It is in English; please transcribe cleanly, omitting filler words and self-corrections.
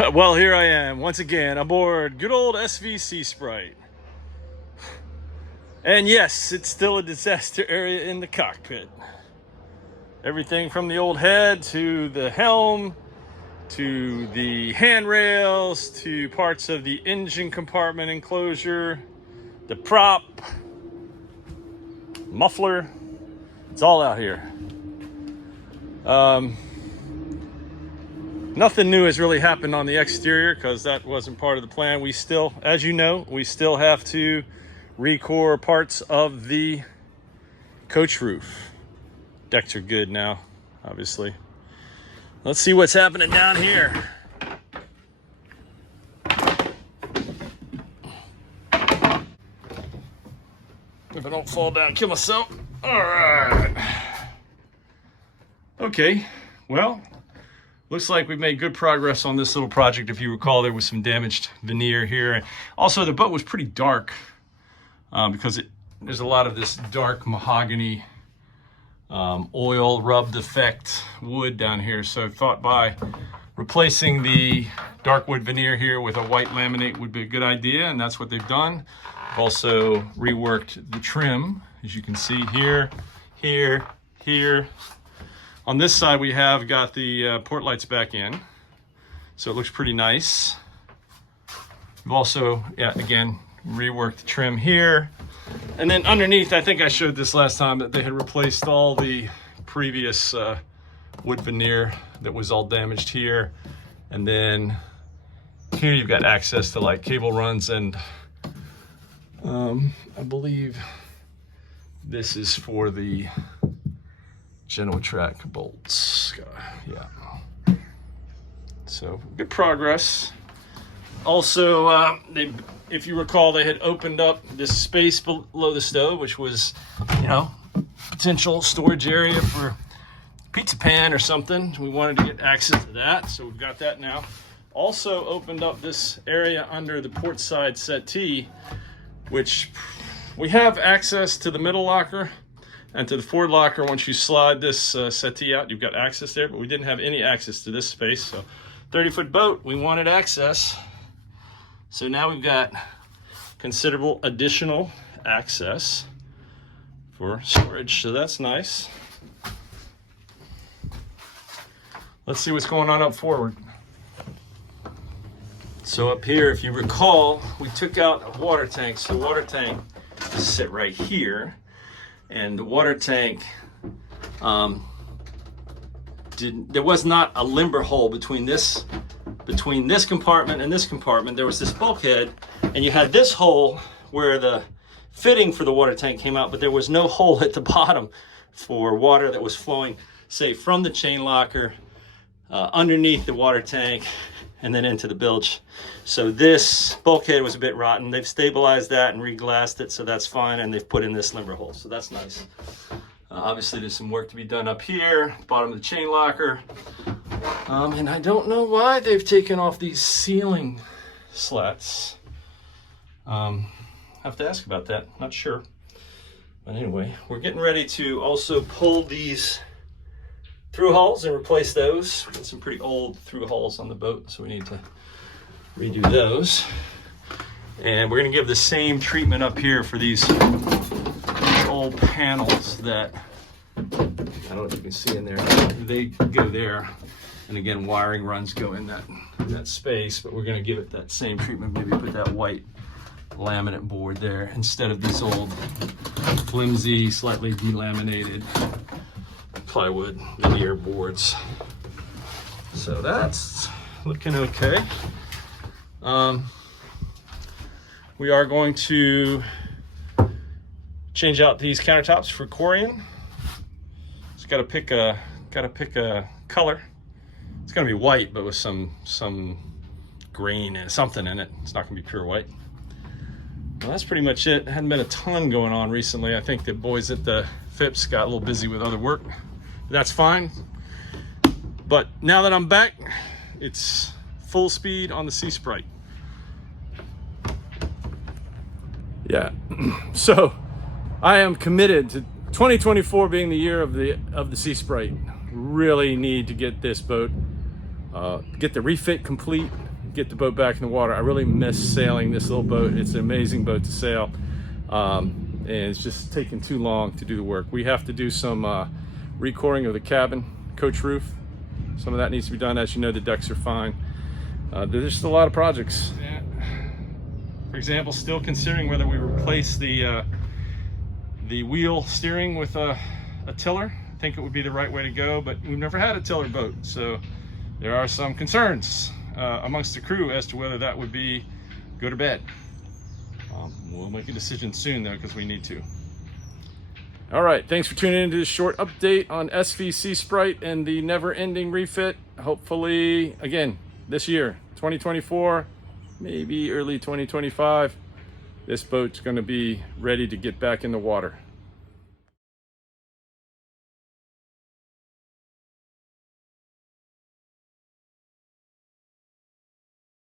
Well, here I am once again aboard good old SeaSprite. And yes, it's still a disaster area in the cockpit. Everything from the old head to the helm to the handrails to parts of the engine compartment enclosure, the prop, muffler, it's all out here. Nothing new has really happened on the exterior because that wasn't part of the plan. We still, as you know, we still have to recore parts of the coach roof. Decks are good now, obviously. Let's see what's happening down here. If I don't fall down and kill myself. All right. Okay, well, looks like we've made good progress on this little project. If you recall, there was some damaged veneer here. Also, the boat was pretty dark because there's a lot of this dark mahogany oil rubbed effect wood down here. So I thought by replacing the dark wood veneer here with a white laminate would be a good idea, and that's what they've done. Also reworked the trim, as you can see here, here, here. On this side, we have got the port lights back in, so it looks pretty nice. We've also, again, reworked the trim here. And then underneath, I think I showed this last time, that they had replaced all the previous wood veneer that was all damaged here. And then here you've got access to like cable runs, and I believe this is for the Genoa track bolts. Yeah. So good progress. Also, if you recall, they had opened up this space below the stove, which was, potential storage area for pizza pan or something. We wanted to get access to that, so we've got that now. Also opened up this area under the port side settee, which we have access to the middle locker and to the forward locker. Once you slide this settee out, you've got access there, but we didn't have any access to this space. So 30-foot boat, we wanted access. So now we've got considerable additional access for storage. So that's nice. Let's see what's going on up forward. So up here, if you recall, we took out a water tank. So the water tank sit right here. And the water tank, there was not a limber hole between this compartment and this compartment. There was this bulkhead, and you had this hole where the fitting for the water tank came out, but there was no hole at the bottom for water that was flowing, say, from the chain locker underneath the water tank and then into the bilge. So this bulkhead was a bit rotten. They've stabilized that and re-glassed it, so that's fine, and they've put in this limber hole, so that's nice. Obviously, there's some work to be done up here, bottom of the chain locker. And I don't know why they've taken off these ceiling slats. Have to ask about that, not sure. But anyway, we're getting ready to also pull these through hulls and replace those. We've got some pretty old through hulls on the boat, so we need to redo those. And we're gonna give the same treatment up here for these old panels that, I don't know if you can see in there, they go there. And again, wiring runs go in that space, but we're gonna give it that same treatment. Maybe put that white laminate board there instead of these old flimsy, slightly delaminated plywood veneer boards. So that's looking okay. We are going to change out these countertops for Corian. Just gotta pick a color. It's gonna be white, but with some green and something in it. It's not gonna be pure white. Well, that's pretty much it. Hadn't been a ton going on recently. I think the boys at the Phipps got a little busy with other work. That's fine. But now that I'm back, it's full speed on the SeaSprite. Yeah. So I am committed to 2024 being the year of the SeaSprite. Really need to get this boat get the refit complete, get the boat back in the water. I really miss sailing this little boat. It's an amazing boat to sail, and it's just taking too long to do the work. We have to do some recoring of the cabin, coach roof. Some of that needs to be done. As you know, the decks are fine. There's just a lot of projects. Yeah. For example, still considering whether we replace the wheel steering with a tiller. I think it would be the right way to go, but we've never had a tiller boat, so there are some concerns amongst the crew as to whether that would be good or bad. We'll make a decision soon though, because we need to. All right, thanks for tuning into this short update on SV SeaSprite and the never-ending refit. Hopefully, again, this year, 2024, maybe early 2025, this boat's going to be ready to get back in the water.